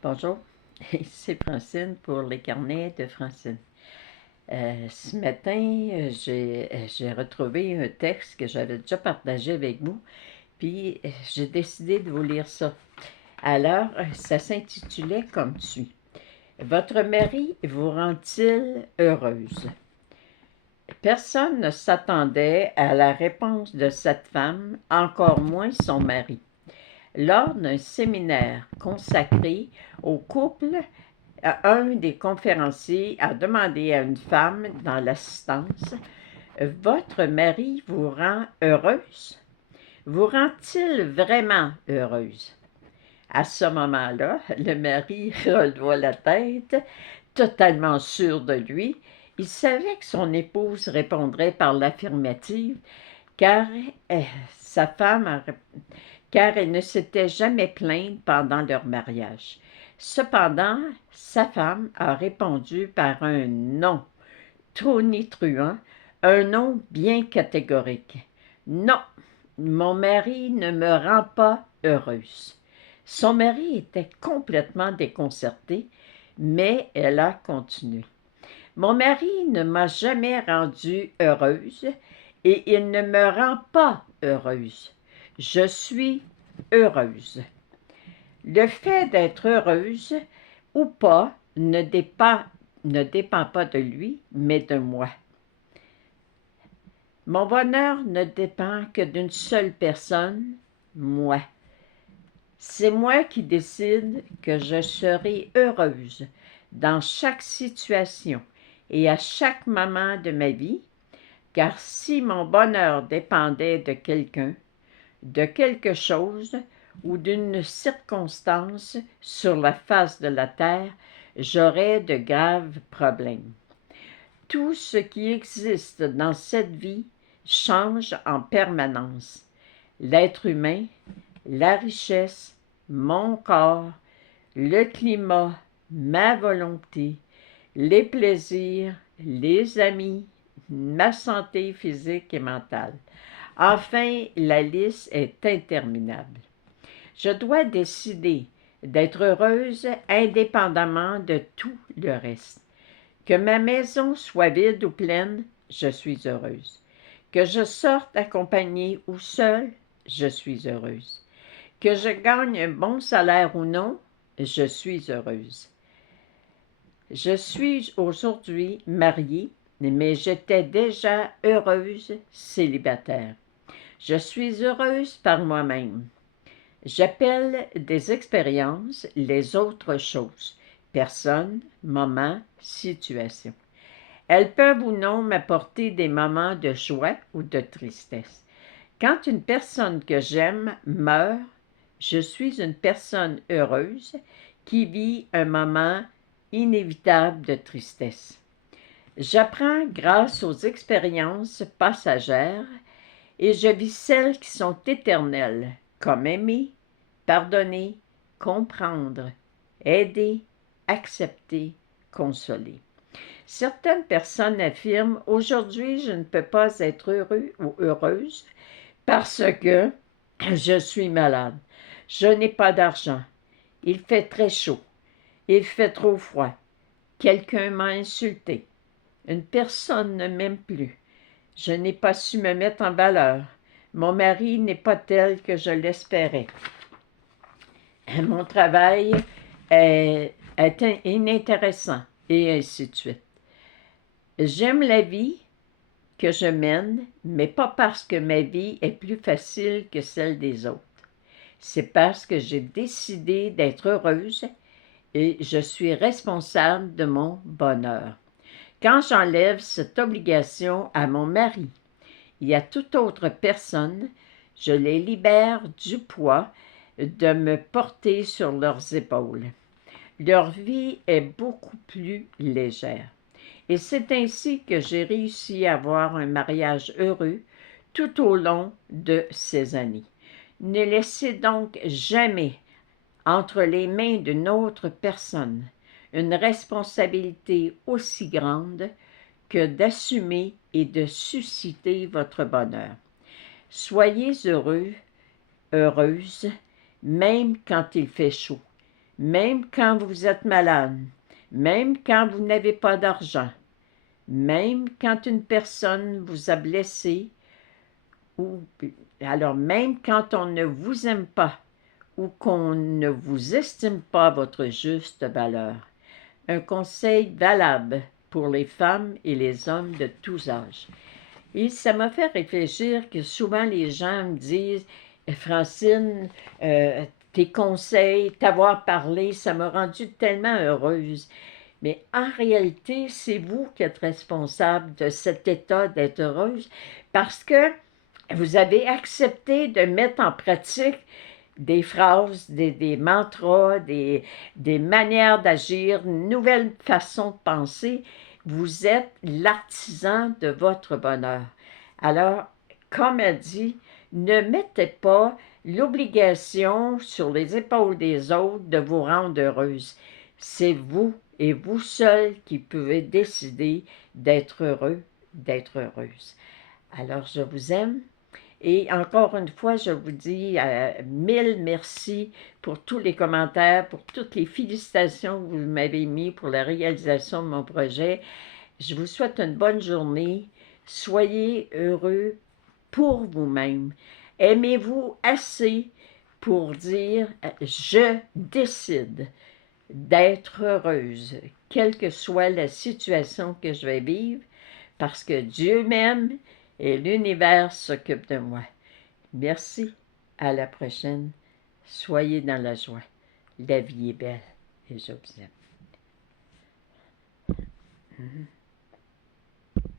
Bonjour, ici Francine pour les carnets de Francine. Ce matin, j'ai retrouvé un texte que j'avais déjà partagé avec vous, puis j'ai décidé de vous lire ça. Alors, ça s'intitulait comme suit. Votre mari vous rend-il heureuse? Personne ne s'attendait à la réponse de cette femme, encore moins son mari. Lors d'un séminaire consacré au couple, un des conférenciers a demandé à une femme dans l'assistance: votre mari vous rend heureuse? Vous rend-il vraiment heureuse? À ce moment-là, le mari releva la tête, totalement sûr de lui. Il savait que son épouse répondrait par l'affirmative, car euh, sa femme car elle ne s'était jamais plainte pendant leur mariage. Cependant, sa femme a répondu par un non tonitruant, un non bien catégorique. Non, mon mari ne me rend pas heureuse. Son mari était complètement déconcerté, mais elle a continué. Mon mari ne m'a jamais rendue heureuse et il ne me rend pas heureuse. Je suis heureuse. Le fait d'être heureuse ou pas ne dépend pas de lui, mais de moi. Mon bonheur ne dépend que d'une seule personne, moi. C'est moi qui décide que je serai heureuse dans chaque situation et à chaque moment de ma vie, car si mon bonheur dépendait de quelqu'un, de quelque chose ou d'une circonstance sur la face de la terre, j'aurais de graves problèmes. Tout ce qui existe dans cette vie change en permanence. L'être humain, la richesse, mon corps, le climat, ma volonté, les plaisirs, les amis, ma santé physique et mentale. Enfin, la liste est interminable. Je dois décider d'être heureuse indépendamment de tout le reste. Que ma maison soit vide ou pleine, je suis heureuse. Que je sorte accompagnée ou seule, je suis heureuse. Que je gagne un bon salaire ou non, je suis heureuse. Je suis aujourd'hui mariée, mais j'étais déjà heureuse célibataire. Je suis heureuse par moi-même. J'appelle des expériences les autres choses, personnes, moments, situations. Elles peuvent ou non m'apporter des moments de joie ou de tristesse. Quand une personne que j'aime meurt, je suis une personne heureuse qui vit un moment inévitable de tristesse. J'apprends grâce aux expériences passagères et je vis celles qui sont éternelles, comme aimer, pardonner, comprendre, aider, accepter, consoler. Certaines personnes affirment: aujourd'hui, je ne peux pas être heureux ou heureuse parce que je suis malade. Je n'ai pas d'argent. Il fait très chaud. Il fait trop froid. Quelqu'un m'a insulté. Une personne ne m'aime plus. Je n'ai pas su me mettre en valeur. Mon mari n'est pas tel que je l'espérais. Mon travail est inintéressant, et ainsi de suite. J'aime la vie que je mène, mais pas parce que ma vie est plus facile que celle des autres. C'est parce que j'ai décidé d'être heureuse et je suis responsable de mon bonheur. Quand j'enlève cette obligation à mon mari et à toute autre personne, je les libère du poids de me porter sur leurs épaules. Leur vie est beaucoup plus légère. Et c'est ainsi que j'ai réussi à avoir un mariage heureux tout au long de ces années. Ne laissez donc jamais entre les mains d'une autre personne une responsabilité aussi grande que d'assumer et de susciter votre bonheur. Soyez heureux, heureuse, même quand il fait chaud. même quand vous êtes malade, même quand vous n'avez pas d'argent, même quand une personne vous a blessé, ou alors même quand on ne vous aime pas ou qu'on ne vous estime pas votre juste valeur. Un conseil valable pour les femmes et les hommes de tous âges. Et ça m'a fait réfléchir que souvent les gens me disent Francine, tes conseils, t'avoir parlé, ça m'a rendue tellement heureuse. Mais en réalité, c'est vous qui êtes responsable de cet état d'être heureuse parce que vous avez accepté de mettre en pratique des phrases, des mantras, des manières d'agir, une nouvelle façon de penser. Vous êtes l'artisan de votre bonheur. Alors, comme elle dit, ne mettez pas l'obligation sur les épaules des autres de vous rendre heureuse. C'est vous et vous seul qui pouvez décider d'être heureux, d'être heureuse. Alors, je vous aime. Et encore une fois, je vous dis mille merci pour tous les commentaires, pour toutes les félicitations que vous m'avez mis pour la réalisation de mon projet. Je vous souhaite une bonne journée. Soyez heureux pour vous-même. Aimez-vous assez pour dire je décide d'être heureuse, quelle que soit la situation que je vais vivre, parce que Dieu m'aime et l'univers s'occupe de moi. Merci. À la prochaine. Soyez dans la joie. La vie est belle et je vous aime.